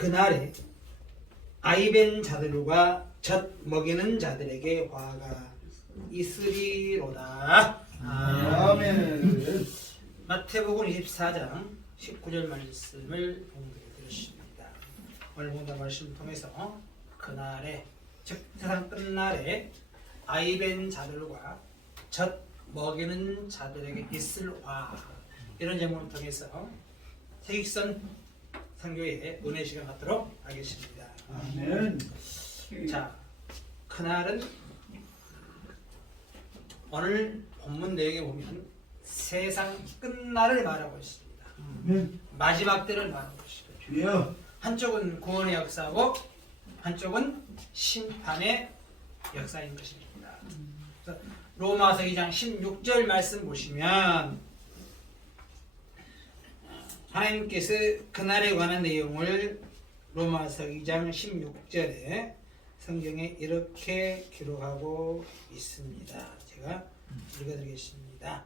그날에 아이벤 자들과 젖 먹이는 자들에게 화가 있으리로다. 아멘. 마태복음 24장 19절 말씀을 공부해 드렸습니다. 오늘 본문 말씀을 통해서 그날에, 즉 세상 끝날에 아이벤 자들과 젖 먹이는 자들에게 있을 화, 이런 제목을 통해서 태익선 선교의 은혜 시간 갖도록 하겠습니다. 아멘. 자, 그날은 오늘 본문 내용에 보면 세상 끝날을 말하고 있습니다. 아멘. 마지막 때를 말하고 있습니다. 주여. 한쪽은 구원의 역사고 한쪽은 심판의 역사인 것입니다. 그래서 로마서 2장 16절 말씀 보시면 하나님께서 그날에 관한 내용을 로마서 2장 16절에 성경에 이렇게 기록하고 있습니다. 제가 읽어드리겠습니다.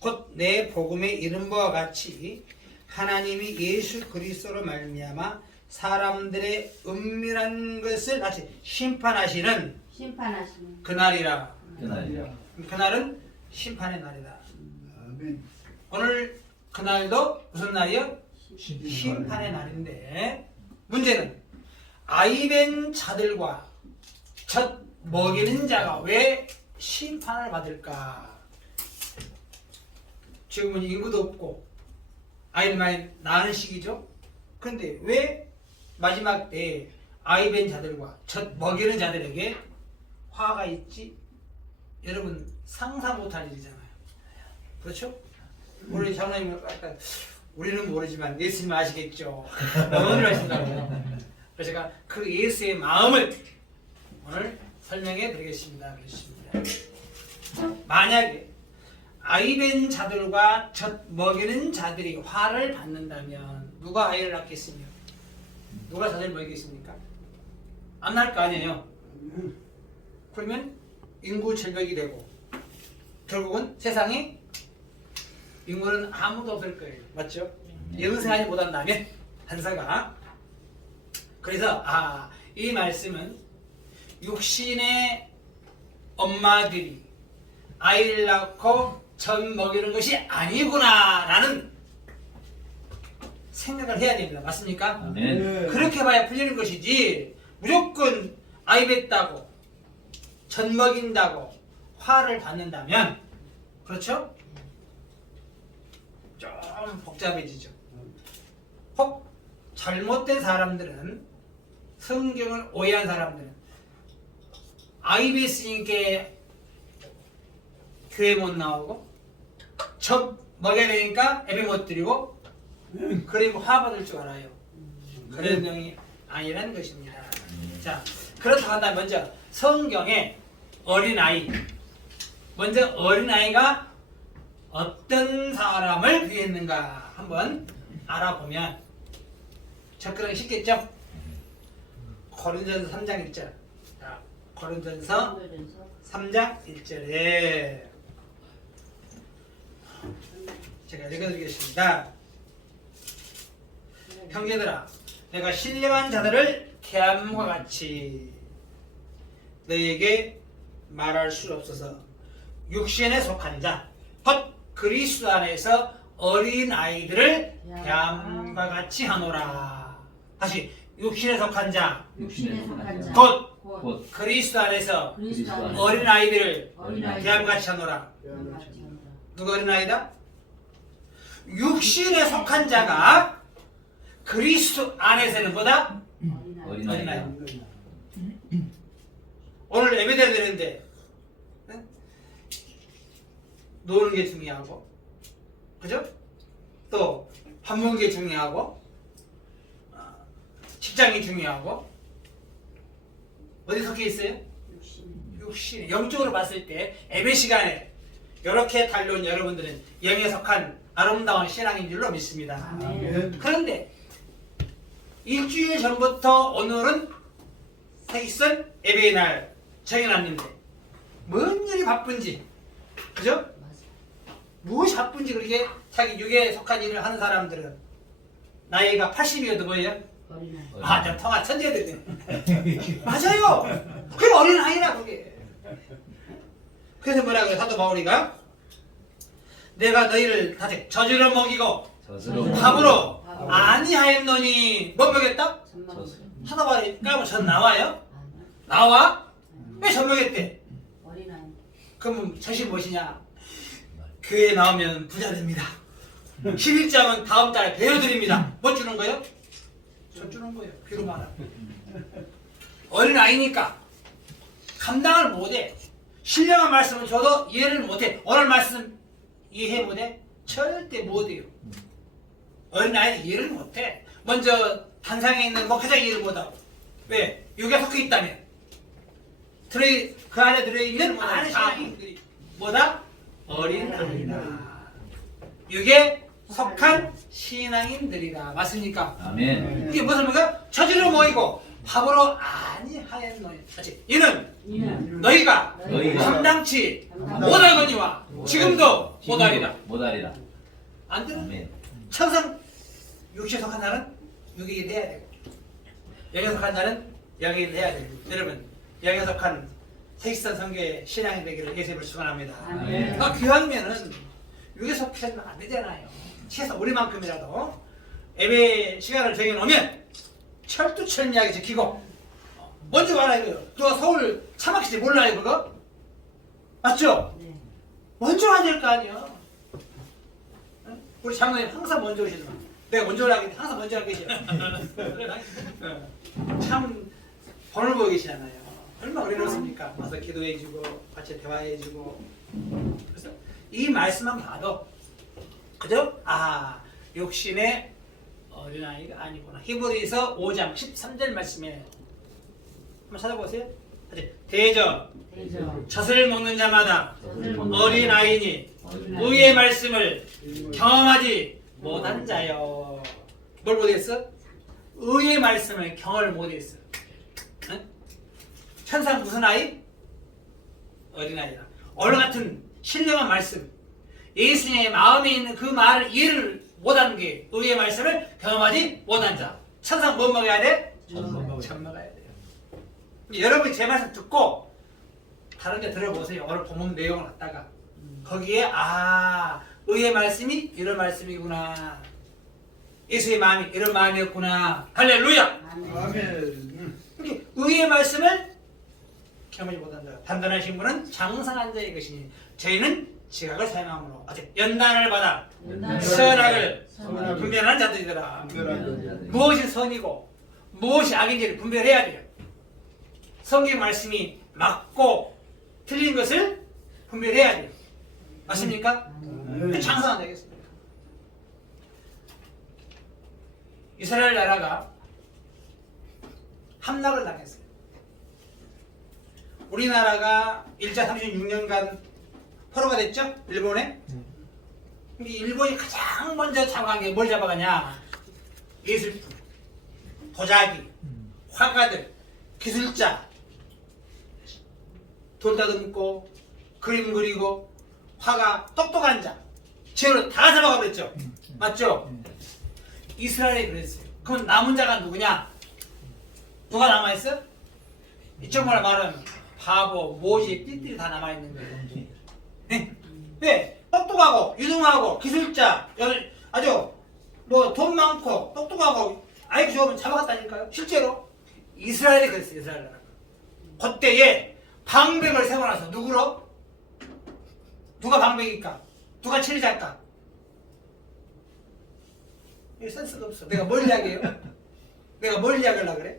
곧 내 복음에 이른 바와 같이 하나님이 예수 그리스도로 말미암아 사람들의 은밀한 것을 다시 심판하시는 그날이라. 그날은 심판의 날이다. 아멘. 오늘 그날도 무슨 날이요? 심판의 날인데, 문제는 아이벤 자들과 젖 먹이는 자가 왜 심판을 받을까? 지금은 인구도 없고 아이를 많이 낳는 시기죠. 그런데 왜 마지막 때에 아이벤 자들과 젖 먹이는 자들에게 화가 있지? 여러분 상상 못할 일이잖아요. 그렇죠? 우리 장로님 아까 우리는 모르지만 예수님 아시겠죠. 오늘 하신다고요. 그래서 제가 그 예수의 마음을 오늘 설명해 드리겠습니다. 만약에 아이벤 자들과 젖 먹이는 자들이 화를 받는다면 누가 아이를 낳겠으며 누가 젖을 먹이겠습니까? 안 낳을 거 아니에요. 그러면 인구 절벽이 되고 결국은 세상에 인구는 아무도 없을 거예요. 맞죠? 영생하지 못한다면 한사가. 그래서 이 말씀은 육신의 엄마들이 아이를 낳고 젖 먹이는 것이 아니구나 라는 생각을 해야 됩니다. 맞습니까? 네. 그렇게 봐야 풀리는 것이지 무조건 아이 뱉다고 젖 먹인다고 화를 받는다면, 그렇죠? 좀 복잡해지죠. 혹 잘못된 사람들은, 성경을 오해한 사람들은 아이 뱉으니까 교회 못 나오고 젖 먹여야 되니까 예배 못 드리고 그리고 화 받을 줄 알아요. 그런 내용이 아니라는 것입니다. 자, 그렇다고 한다면 먼저 성경에 어린아이, 먼저 어린아이가 어떤 사람을 비유했는가 한번 알아보면 접근하기 쉽겠죠? 고린도전서 3장 1절. 자, 고린도전서 3장 1절에 제가 읽어드리겠습니다. 형제들아, 내가 신령한 자들을 대함과 같이 너에게 말할 수 없어서 육신에 속한 자, 곧 그리스도 안에서 어린 아이들을 대함과 같이 하노라. 다시, 육신에 속한 자, 곧 그리스도 안에서 어린 아이들을 대함과 같이 하노라. 누가 어린 아이다? 육신에 속한 자가 그리스도 안에서는 뭐다? 어린아이. 오늘 예배드려야 되는데 노는 게 중요하고, 그죠? 또 밥 먹는 게 중요하고, 직장이 중요하고, 어디 속해 있어요? 육신. 영적으로 봤을 때 예배 시간에 이렇게 달려온 여러분들은 영에 속한 아름다운 신앙인 줄로 믿습니다. 그런데 일주일 전부터 오늘은 태익선 예배의 날 정해놨는데 뭔 일이 바쁜지, 그죠? 무엇이 바쁜지 그렇게 자기 육에 속한 일을 하는 사람들은 나이가 80이어도 뭐예요? 아, 저 통화 천재들이네. 맞아요. 그게 어린아이라 그게. 그래서 뭐라 그래 사도 바울이가 내가 너희를 다시 젖으로 먹이고 밥으로 아니하였노니 뭐 먹였다? 사도 바울이 까면 전 나와요? 나와? 왜 전 먹였대? 그럼 젖이 무엇이냐? 교회에 나오면 부자 됩니다. 11장은 다음 달에 배워드립니다. 뭐 주는 거예요? 젖 주는 거예요. 귀로 말하면. 어린아이니까 감당을 못해. 신령한 말씀을 줘도 이해를 못해. 오늘 말씀 이해 못해? 절대 못해요. 어린아이는 이해를 못해. 먼저 단상에 있는 목회자 이해를 못하고. 왜? 육에 섞여 있다면. 그 안에 들어있는 많은 신앙인들이 뭐다? 어린아이다. 육에 속한 신앙인들이다. 맞습니까? 아멘. 이게 무슨 말이야? 저주로 모이고 밥으로 아니하였노니. 이는 너희가 감당치 못하거니와 지금도 못하리라. 안 들어? 아멘. 천상 육체에 속한 자는 육에 일해야 되고 영에 속한 자는 영에 일해야 되고 여러분 영에 속한 세식선 성교의 신앙이 되기를 예수님을 축원합니다. 아멘. 귀하면은 육에 속해서는 안 되잖아요. 최소 우리만큼이라도 예배 시간을 정해놓으면 철두철미하게 지키고 먼저 와라 이거요. 누가 서울 차 막힐지 몰라요 그거? 맞죠? 먼저 와야 될 거 아니야. 우리 장로님 항상 먼저 오시더만. 내가 먼저 오라고 했는데 항상 먼저 하고 계셔. 참 번을 보고 계시잖아요. 얼마나 어려웠습니까? 와서 기도해주고 같이 대화해주고. 그래서 이 말씀만 봐도 그죠? 아 욕심의 어린아이가 아니구나. 히브리서 5장 13절 말씀에 한번 찾아보세요. 대저 젖을 먹는 자마다 어린아이니 의의 말씀을 경험하지 못한 자요. 뭘 못했어? 의의 말씀을 경험을 못했어. 응? 천상 무슨 아이? 어린아이다. 오늘 같은 신령한 말씀 예수님의 마음에 있는 그 말을 이해를 못하는 게 의의 말씀을 경험하지 못한 자. 천상 뭐 먹어야 돼? 젖 먹어야 돼요. 여러분이 제 말씀 듣고 다른 데 들어보세요. 오늘 본문 내용을 갖다가 거기에 의의 말씀이 이런 말씀이구나. 예수의 마음이 이런 마음이었구나. 할렐루야. 아멘. 이렇게 의의 말씀을 경험하지 못한 자. 단단하신 분은 장성한 자의 것이니 저희는 지각을 사용함으로 연단을 받아 선악을 분별하는 자들이더라. 무엇이 선이고 무엇이 악인지를 분별해야 돼요. 성경 말씀이 맞고 틀린 것을 분별해야 돼요. 맞습니까? 장성한 자겠습니다. 이스라엘 나라가 함락을 당했어요. 우리나라가 1차 36년간 포로가 됐죠? 일본에? 일본이 가장 먼저 잡아간 게 뭘 잡아가냐? 예술품, 도자기, 화가들, 기술자, 돌 다듬고, 그림 그리고, 화가, 똑똑한 자, 죄로 다 잡아가 버렸죠? 맞죠? 이스라엘이 그랬어요. 그럼 남은 자가 누구냐? 누가 남아있어? 이쪽으로 말하면 바보, 모지, 띠띠리 다 남아있는 거예요. 왜? 똑똑하고 유능하고 기술자 아주 뭐 돈 많고 똑똑하고 IQ 좋으면 잡아갔다니까요. 실제로 이스라엘이 그랬어요. 이스라엘 나라가 그때에 방백을 세워놔서 누구로? 누가 방백일까? 누가 치리자일까? 이게 센스가 없어. 내가 뭘 이야기해요? 내가 뭘 이야기하려고 그래?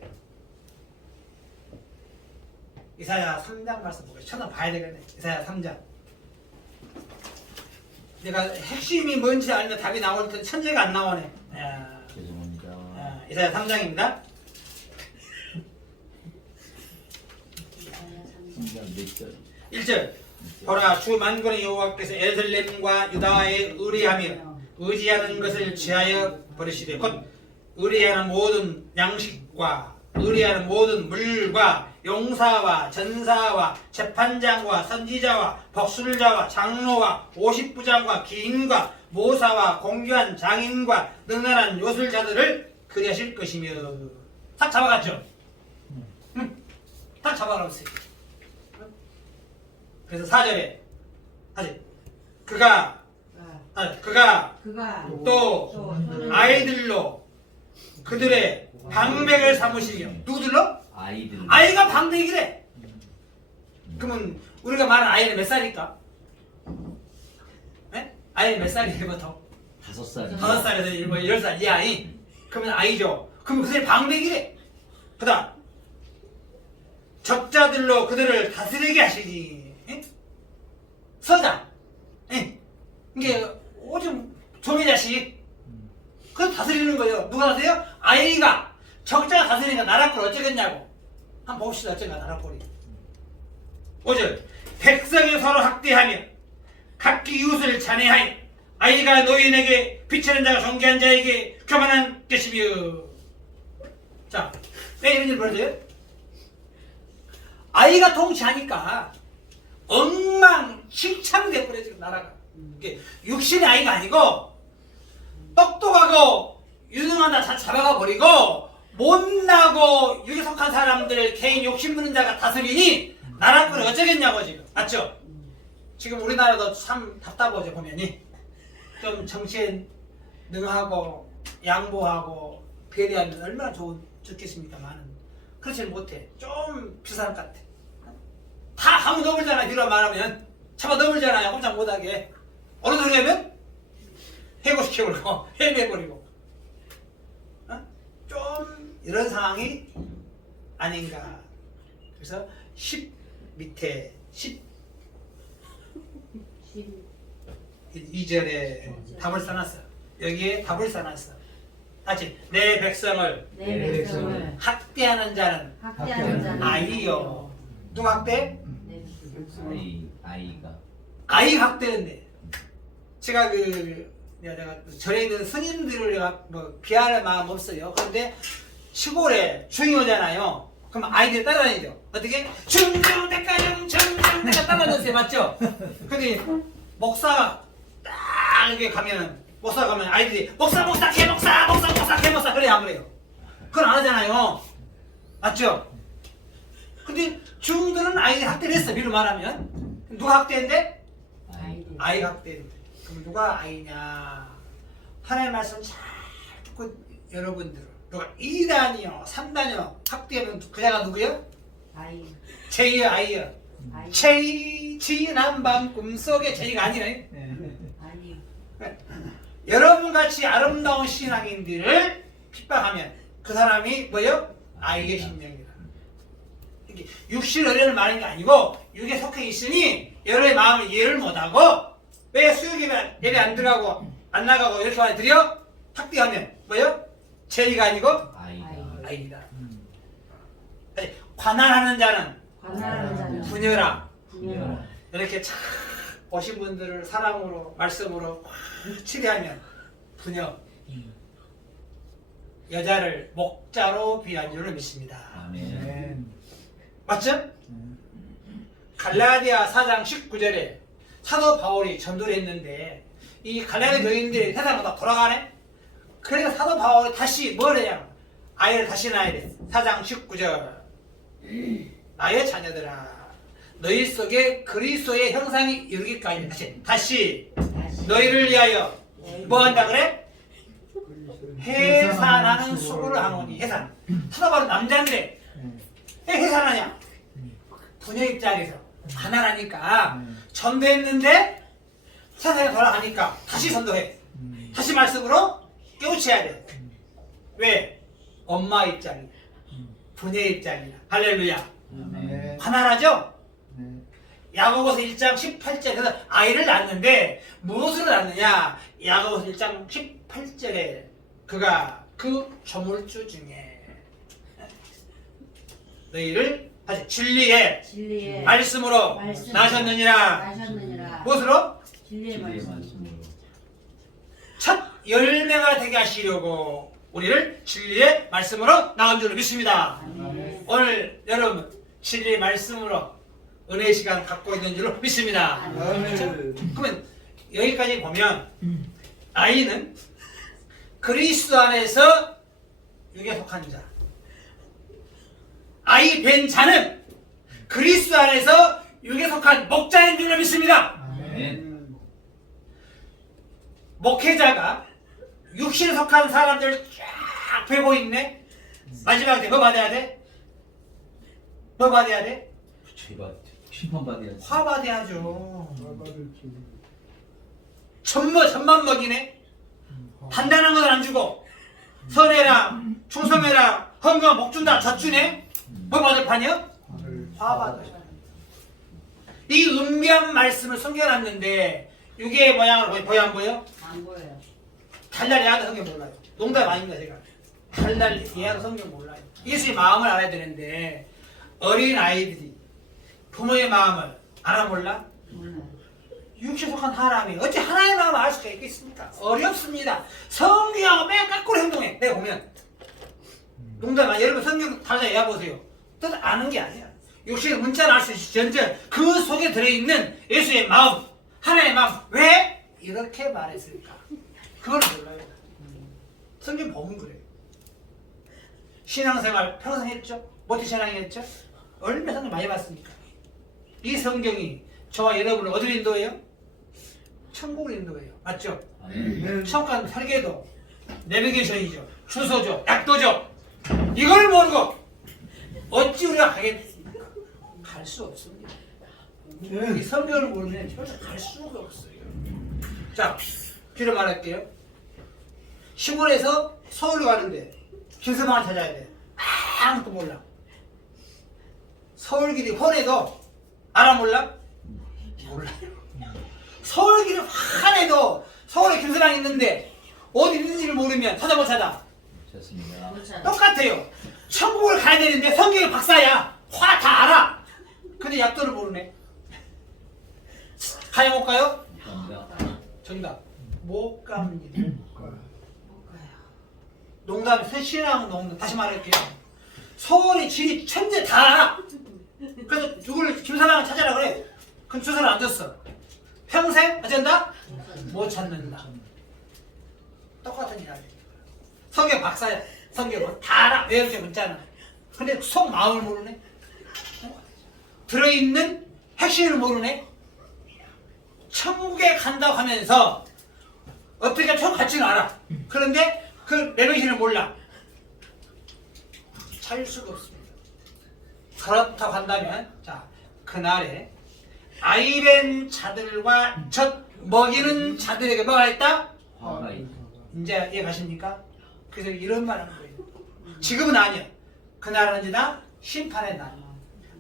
이사야 3장 말씀 보겠습니다. 천원 봐야 되겠네. 이사야 3장. 내가 핵심이 뭔지 알면 답이 나올 때 천재가 안 나오네. 죄송합니다. 이사야 3장입니다. 1절 보라 주 만군의 여호와께서 에르살렘과 유다에 의뢰하며 의지하는 것을 취하여 버리시되 곧 의뢰하는 모든 양식과 의뢰하는 모든 물과 용사와 전사와 재판장과 선지자와 복술자와 장로와 50부장과 기인과 모사와 공교한 장인과 능란한 요술자들을 그리하실 것이며 딱 잡아갔죠? 응? 딱 잡아갔어요. 그래서 4절에 다시 그가 또 아이들로 그들의 방백을 삼으시며 누구들로? 아이들. 아이가 방백이래. 그러면 우리가 말하는 아이는 몇 살일까? 네? 아이는 몇 살이에요 보통? 5살. 5살에서 10살 이 아이. 그러면 아이죠. 그러면 그들의 방백이래. 그 다음 적자들로 그들을 다스리게 하시니 서자. 이게 오줌 종의 자식. 그걸 다스리는 거예요. 누가 다스려요? 아이가. 적자가 다스리니까 나라꼴 어쩌겠냐고. 한번 봅시다. 어쩌나 나라꼴이. 5절 백성이 서로 학대하며 각기 이웃을 잔해하여 아이가 노인에게 비치는 자가 존귀한 자에게 교만한 것이며. 자, 왜 이런 일 벌어져요? 아이가 통치하니까 엉망진창돼 버려 지금 나라가. 이게 육신의 아이가 아니고 똑똑하고 유능한 다 잡아가 버리고 못나고 육에 속한 사람들 개인 욕심 부는 자가 다스리니 나라꾼을 어쩌겠냐고 지금. 맞죠? 지금 우리나라도 참 답답하죠 보면이. 좀 정치에 능하고 양보하고 배려하면 얼마나 좋겠습니까만은 그렇지는 못해. 좀 비싼 것 같아. 다 가면 넘을잖아. 뒤로 말하면 잡아 넘을잖아요. 꼼짝 못하게. 어느 소리 하면 해고시켜버리고 해내버리고. 좀 이런 상황이 아닌가. 그래서 10 밑에 2절에 답을 써놨어. 여기에 답을 써놨어. 다시 내 백성을 학대하는 자는 아이요. 누가 학대? 아이가. 아이 학대인데. 제가 내가 절에 있는 스님들을 내가 뭐 비하할 마음 없어요. 그런데 시골에 중이 오잖아요. 그럼 아이들이 따라다니죠. 어떻게? 중중대가중 중중대가 따라다니세요. 맞죠? 근데 목사가 딱 이렇게 가면은 목사 가면 아이들이 목사 개목사 그래 안 그래요? 그건 안 하잖아요. 맞죠? 근데 중들은 아이들 학대를 했어. 미루 말하면 누가 학대인데? 아이가 학대인데. 그럼 누가 아이냐? 하나님의 말씀 잘 듣고 여러분들 누가 2단이요 3단이요 학대하면 그 자가 누구요? 아이. 제이요 아이요. 제이 지난 밤 꿈속에 제이가 아니네. 아니. 여러분같이 아름다운 신앙인들을 핍박하면 그 사람이 뭐요? 아이의 심령이다. 이게 육신 어려를 말하는 게 아니고 육에 속해 있으니 여러의 마음을 이해를 못하고 왜 수육 예배 안 들어가고 안 나가고 이렇게 많이 드려? 학대하면 뭐요? 제이가 아니고 아이다. 관할하는 자는 분여라. 이렇게 참 오신 분들을 사랑으로 말씀으로 확 치대하면 분여. 여자를 목자로 비한 줄로 믿습니다. 아멘. 맞죠? 갈라디아 4장 19절에 사도 바울이 전도를 했는데 이 갈라디아 교인들이 세상마다 돌아가네. 그러니까 사도 바울이 다시 뭘 해요? 아이를 다시 낳아야 돼. 4장 19절 나의 자녀들아 너희 속에 그리스도의 형상이 이루기까지 다시 너희를 위하여 뭐 한다 그래? 해산하는 수고를 하노니. 해산. 사도 바울은 남자인데 왜 해산하냐? 부녀 입장에서 가난하니까 전도했는데 세상에 돌아가니까 다시 전도해. 다시 말씀으로 깨우쳐야 돼. 왜? 엄마 입장이야. 부녀 입장이야. 할렐루야. 네. 가난하죠? 네. 야고보서 1장 18절에서 아이를 낳는데 무엇으로 낳느냐? 야고보서 1장 18절에 그가 그 조물주 중에 너희를 다시 진리의 말씀으로 나셨느니라. 무엇으로? 진리의 말씀. 첫 열매가 되게 하시려고 우리를 진리의 말씀으로 나온 줄로 믿습니다. 아멘. 오늘 여러분 진리의 말씀으로 은혜의 시간 갖고 있는 줄로 믿습니다. 그러면 여기까지 보면 아이는 그리스도 안에서 육에 속한 자. 아이 뵌 자는 그리스도 안에서 육에 속한 목자인 줄로 믿습니다. 아멘. 목회자가 육신에 속한 사람들 쫙 베고 있네. 마지막에 뭐 받아야 돼? 뭐 받아야 돼? 죄받 심판받아야지. 화 받아야죠. 받을 줄. 천만 먹이네. 단단한 건 안 주고 선해라, 충성해라, 헌금 목 준다, 젖주네. 뭐 받을 판이요? 화 받아요. 이 은비한 말씀을 숨겨놨는데 이게 모양으로 보여 안 보여? 안 보여요. 달달 예하는 성경 몰라요. 농담 아닙니다 제가. 달달 예하는 성경 몰라요. 예수의 마음을 알아야 되는데 어린 아이들이 부모의 마음을 알아 몰라? 몰라요. 육신에 속한 사람이 어찌 하나님의 마음을 알 수가 있겠습니까? 어렵습니다. 성경하고 맨 거꾸로 행동해. 내가 보면 농담 아니에요. 여러분 성경 다시 이해해보세요. 뜻 아는 게 아니야. 육신의 문자를 알 수 있을지언정 그 속에 들어있는 예수의 마음, 하나님의 마음 왜 이렇게 말했을까? 그걸 몰라요. 성경 보면 그래요. 신앙생활 평생 했죠? 모태 신앙이 했죠? 얼마나 성경 많이 봤습니까? 이 성경이 저와 여러분을 어디로 인도해요? 천국을 인도해요. 맞죠? 아멘. 천국 가는 설계도, 내비게이션이죠. 주소죠. 약도죠. 이걸 모르고 어찌 우리가 가겠습니까? 갈 수 없습니다. 이 성경을 모르면 절대 갈 수가 없어요. 자, 뒤로 말할게요. 시골에서 서울로 가는데 김서방을 찾아야 돼. 아무것도 몰라. 서울길이 훤해도 알아 몰라? 몰라요. 서울길이 환해도 서울에 김서방이 있는데 어디 있는지를 모르면 찾아 못 찾아. 좋습니다. 그렇죠. 똑같아요. 천국을 가야 되는데 성경이 박사야. 화 다 알아. 근데 약도를 모르네. 가요 못 가요? 감사합니다. 정답. 못 갑니다. 못 가요. 농담, 신앙 농담. 다시 말할게요. 서울이 지리 천재 다 알아. 그래서 누구를 김사장을 찾아라 그래. 그럼 주소를 안 줬어. 평생 어쩐다? 못 찾는다. 똑같은 일 아니에요. 성경 박사야. 성경은 다 알아. 외우게 문자는. 근데 속 마음을 모르네. 들어있는 핵심을 모르네. 천국에 간다고 하면서 어떻게 천국 갈지는 알아. 그런데 그 레벨신을 몰라. 찾을 수가 없습니다. 그렇다고 한다면 자 그날에 아이벤 자들과 젖 먹이는 자들에게 뭐가 있다? 화가 있다. 이제 이해 가십니까? 그래서 이런 말 하는 거예요. 지금은 아니야. 그날은 언제나 심판의 날.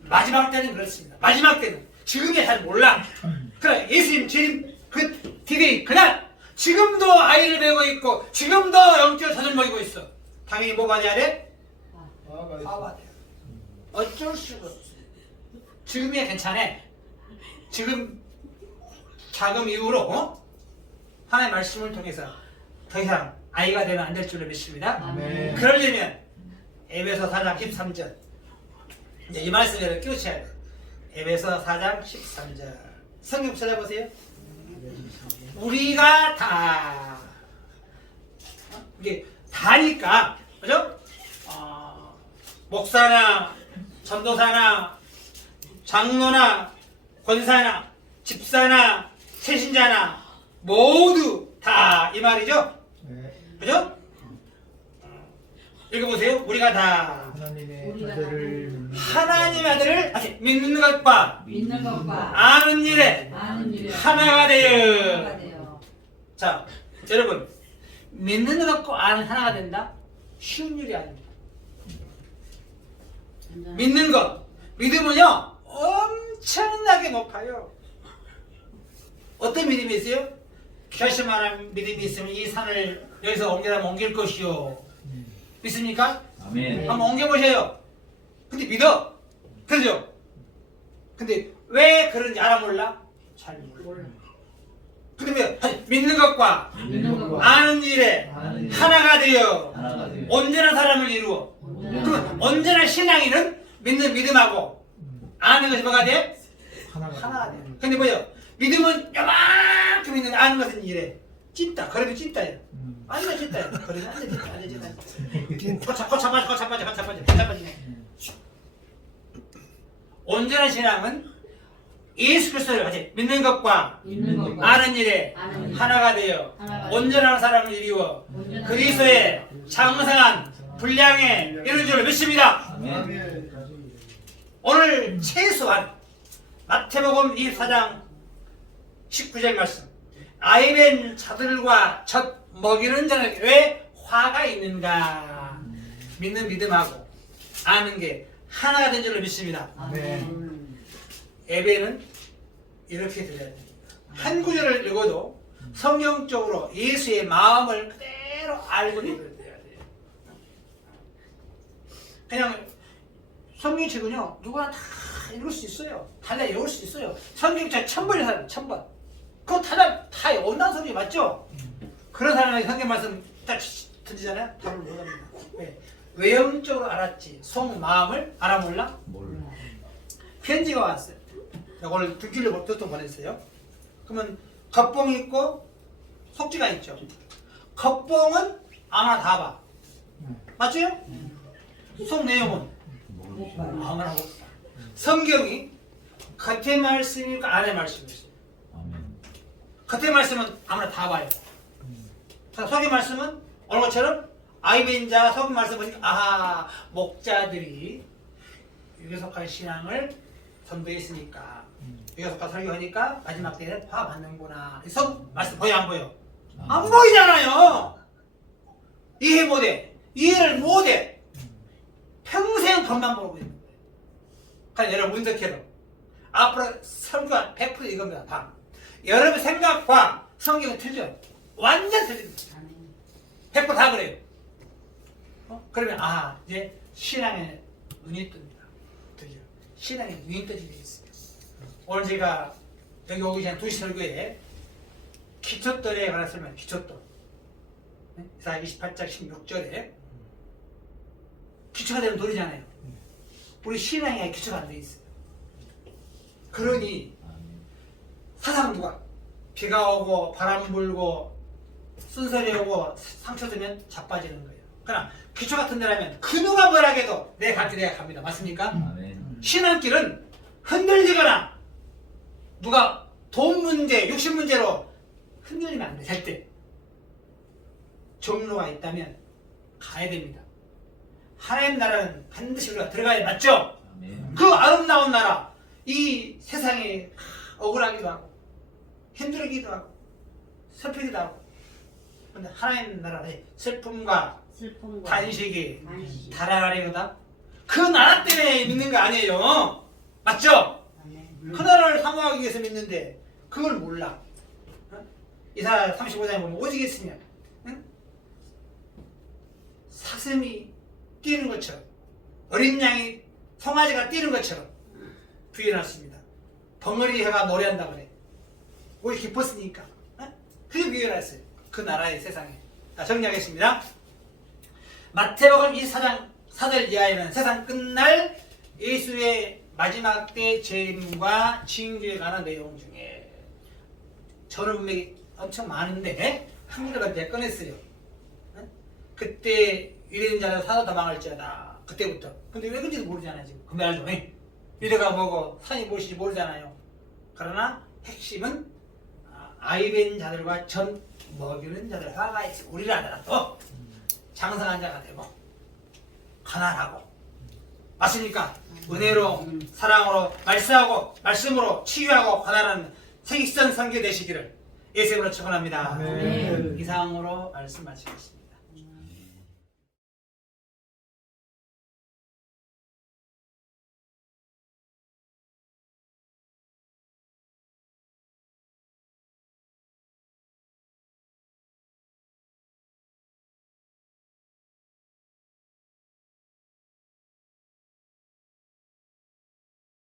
마지막 때는 그렇습니다. 마지막 때는 지금이 잘 몰라. 그래 예수님 주님 그 디데이 그날 지금도 아이를 배우고 있고 지금도 영적으로 젖을 먹이고 있어. 당연히 뭐 받아야 돼? 화 받아야 돼. 어쩔 수가 없어. 지금이야 괜찮아. 지금 자금 이후로 하나님의 말씀을 통해서 더 이상 아이가 되면 안 될 줄로 믿습니다. 아멘. 그러려면 에베소 4장 13절 이제 이 말씀을 끼우쳐야 돼. 에베소 4장 13절 성경 찾아보세요. 우리가 다 이게 다니까 그죠? 목사나 전도사나 장로나 권사나 집사나 세신자나 모두 다 이 말이죠? 그죠? 읽어보세요. 우리가 다 하나님의 우리가 자들을 하나님의 아들을 믿는 것과 믿는 것과 아는 일에 아는 일에 하나가 되어. 하나가 되어. 자, 여러분 믿는 것과 아는 하나가 된다? 쉬운 일이 아닙니다. 믿는 것, 믿음은요 엄청나게 높아요. 어떤 믿음이 있어요? 결심하는 믿음이 있으면 이 산을 여기서 옮기라면 옮길 것이요. 믿습니까? 아멘. 한번 옮겨보세요. 근데 믿어. 그죠? 근데 왜 그런지 알아 몰라? 잘 몰라. 근데 왜? 믿는 것과 믿는 것과 아는 일에 아는 일에 하나가 되어 하나가 되어. 온전한 사람을 이루어. 그럼 온전한 신앙인은 믿는 믿음하고 아는 것이 뭐가 돼? 하나가 돼. 근데 뭐요? 믿음은 요만큼 있는데 아는 것은 이래. 찐다. 그러면 찐다예요. 안 되겠다. 그러면 안 되겠다. 안 되겠다. 거쳐빠지네. 온전한 신앙은 예수 그리스도를 가지 믿는 것과 믿는 것과 아는 일에 아는 일. 하나가 되어 하나가 온전한 사람을 이루어 온전한 그리스도의 장성한 분량에 이른 줄로 믿습니다. 아멘. 오늘 최소한 마태복음 24장 19절 말씀 아이벤 자들과 젖 먹이는 자는 왜 화가 있는가 믿는 믿음하고 아는 게 하나가 된 줄로 믿습니다. 아멘. 예배는 이렇게 드려야 됩니다. 한 구절을 읽어도 성경적으로 예수의 마음을 그대로 알고 예배를 드려야 돼요. 그냥 성경책은요 누구나 다 읽을 수 있어요. 다 외울 수 있어요. 성경책 1000번이 사람 1000번. 그거 다 온난 성경 맞죠? 그런 사람에게 성경 말씀 딱 던지잖아요. 답을 못합니다. 왜? 외형적으로 알았지 속마음을 알아 몰라? 몰라. 편지가 왔어요. 이걸 두 길로 보통 보냈어요. 그러면 겉봉 있고 속지가 있죠. 겉봉은 아무나 다 봐. 맞죠? 속 내용은 못 봐요. 아무나 못 봐. 성경이 겉의 말씀이니까 안의 말씀이 있어요. 아멘. 겉의 말씀은 아무나 다 봐요. 속의 말씀은 오늘 것처럼 아이벤자 속의 말씀 보니까 아하 목자들이 유교석할 신앙을 선도했으니까 유교석할 설교하니까 마지막 때는 화 받는구나. 속 말씀 보여 안 보여? 안 보이잖아요. 이해 못해. 이해를 못해. 평생 돈만 벌고 있는 거예요. 그러니까 여러분 문득해도 앞으로 설교가 100% 이겁니다. 다. 여러분 생각과 성경은 틀려. 완전 틀립니다. 아멘. 100%다 그래요. 그러면 이제 신앙에 눈이 뜹니다. 드디어 신앙에 눈이 떠지게 있어요. 오늘 제가 여기 오기 전에 2시 설교에 기초돌에 관한 설명, 기초돌. 이사야 28장 16절에 기초가 되는 돌이잖아요. 우리 신앙에 기초가 안 돼 있어요. 그러니 사상부가 비가 오고 바람 불고 순서리 오고 상처 주면 자빠지는 거예요. 그러나 기초 같은 데라면 그 누가 뭐라 해도 내 갈 길 내가 갑니다. 맞습니까? 아멘. 신앙길은 흔들리거나 누가 돈 문제, 육신 문제로 흔들리면 안 돼. 절대. 종로가 있다면 가야 됩니다. 하나님 나라는 반드시 우리가 들어가야 맞죠? 아멘. 그 아름다운 나라, 이 세상에 억울하기도 하고 힘들기도 하고 슬프기도 하고 근데 하나님 나라의 슬픔과 슬픔과 단식이 단식이 달아나려다 그 나라 때문에 믿는 거 아니에요. 맞죠? 아멘. 그 나라를 사모하기 위해서 믿는데 그걸 몰라. 이사야 35장에 보면 오직했으면 사슴이 뛰는 것처럼 어린 양이 송아지가 뛰는 것처럼 부여놨습니다. 벙어리 해가 노래한다 그래. 우리 기뻤으니까. 그게 부여놨어요. 그 나라의 세상에. 자, 정리하겠습니다. 마태복음 24장 4절 이하에는 세상 끝날 예수의 마지막 때 재림과 징조에 관한 내용 중에 저는 분명히 엄청 많은데 한 가지만 제가 꺼냈어요. 그때 유대인 자는 사도 다 망할지어다. 그때부터. 근데 왜 그런지도 모르잖아요. 지금 그 말도 유대가 뭐고 산이 무엇인지 모르잖아요. 그러나 핵심은 아이벤 자들과 전 먹이는 자들 화가 있어. 우리를 하더라도 장성한 자가 되고 가난하고 맞습니까? 은혜로 사랑으로 말씀하고 말씀으로 치유하고 가난한 생익선 선교 되시기를 예수님으로 축원합니다. 아멘. 이상으로 말씀 마치겠습니다.